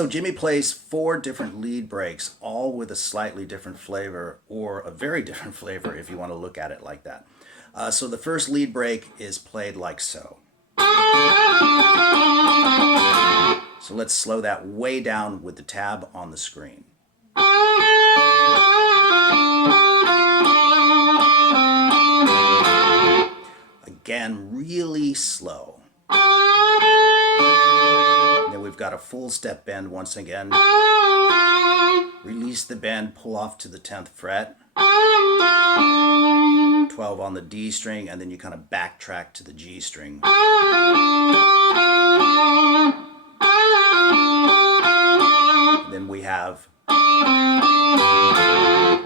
So Jimmy plays 4 different lead breaks, all with a slightly different flavor, or a very different flavor if you want to look at it like that. So the first lead break is played like so. So let's slow that way down with the tab on the screen. Again, really slow. Then we've got a full step bend once again. Release the bend, pull off to the 10th fret. 12 on the D string, and then you kind of backtrack to the G string. Then we have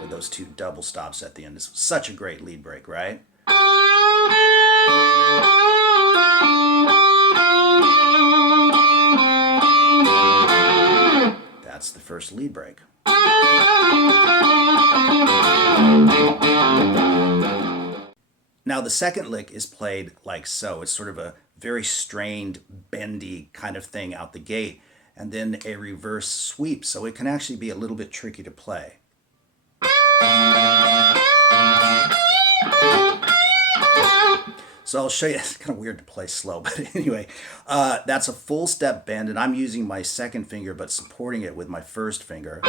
with those 2 double stops at the end. It's such a great lead break, right? That's the first lead break. Now the second lick is played like so. It's sort of a very strained, bendy kind of thing out the gate, and then a reverse sweep, so it can actually be a little bit tricky to play. So I'll show you. It's kind of weird to play slow, but anyway, that's a full step bend, and I'm using my second finger but supporting it with my first finger.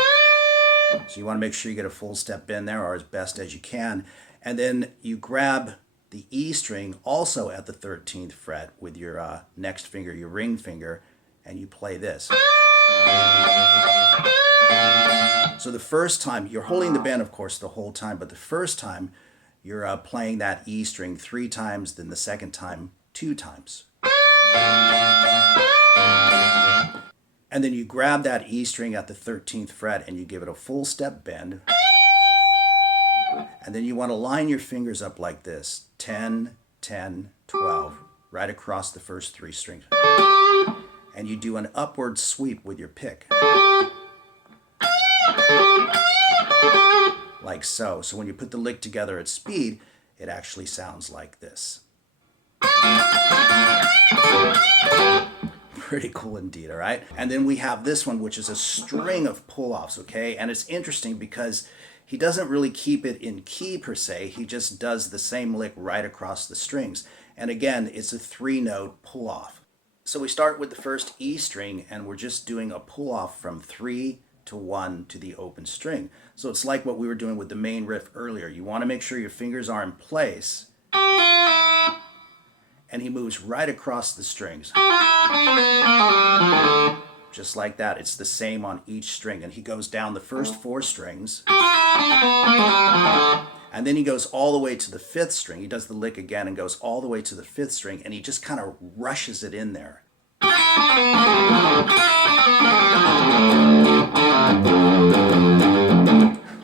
So you want to make sure you get a full step bend there, or as best as you can. And then you grab the E string also at the 13th fret with your next finger, your ring finger, and you play this. So the first time, you're holding the bend, of course, the whole time, but the first time you're playing that E string 3 times, then the second time 2 times. And then you grab that E string at the 13th fret and you give it a full step bend. And then you want to line your fingers up like this, 10, 10, 12, right across the first 3 strings. And you do an upward sweep with your pick. Like so. So when you put the lick together at speed, it actually sounds like this. Pretty cool indeed, all right? And then we have this one, which is a string of pull-offs, okay? And it's interesting because he doesn't really keep it in key per se. He just does the same lick right across the strings. And again, it's a 3-note pull-off. So we start with the first E string, and we're just doing a pull-off from 3 to 1 to the open string. So it's like what we were doing with the main riff earlier. You want to make sure your fingers are in place, and he moves right across the strings. Just like that. It's the same on each string, and he goes down the first 4 strings, and then he goes all the way to the 5th string. He does the lick again and goes all the way to the 5th string, and he just kind of rushes it in there.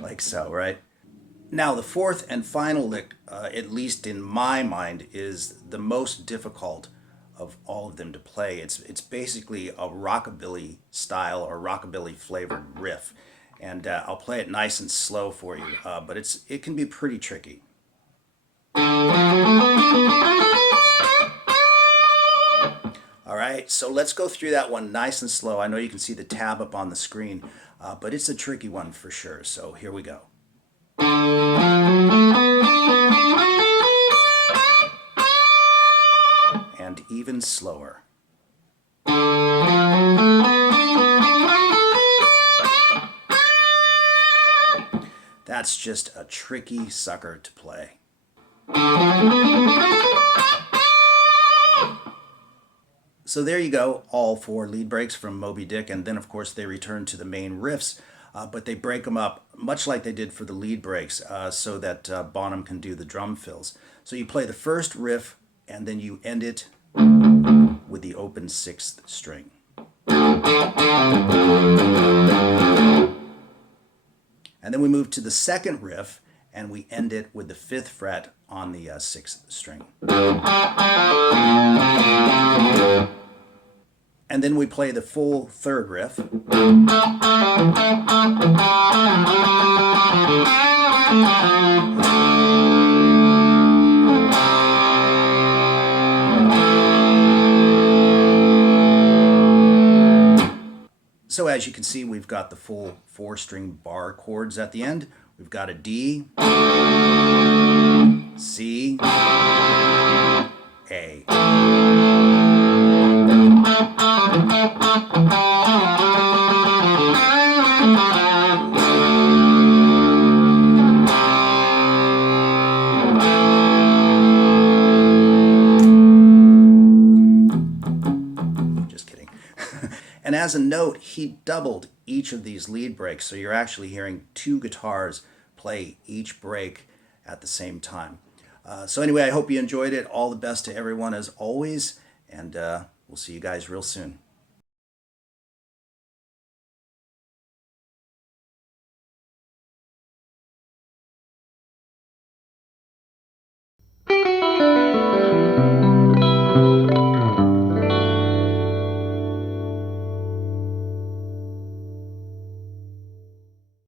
Like so, right? Now the 4th and final lick, at least in my mind, is the most difficult of all of them to play. It's basically a rockabilly style or rockabilly flavored riff, and I'll play it nice and slow for you, but it can be pretty tricky. All right, so let's go through that one nice and slow. I know you can see the tab up on the screen, but it's a tricky one for sure, so here we go. And even slower. That's just a tricky sucker to play. So there you go, all 4 lead breaks from Moby Dick, and then of course they return to the main riffs, but they break them up much like they did for the lead breaks, so that Bonham can do the drum fills. So you play the first riff, and then you end it with the open 6th string. And then we move to the second riff, and we end it with the 5th fret on the 6th string. And then we play the full 3rd riff. So as you can see, we've got the full 4-string bar chords at the end. We've got a D, C, A. Just kidding. And as a note, he doubled each of these lead breaks, so you're actually hearing 2 guitars play each break at the same time. So anyway, I hope you enjoyed it. All the best to everyone as always, and we'll see you guys real soon.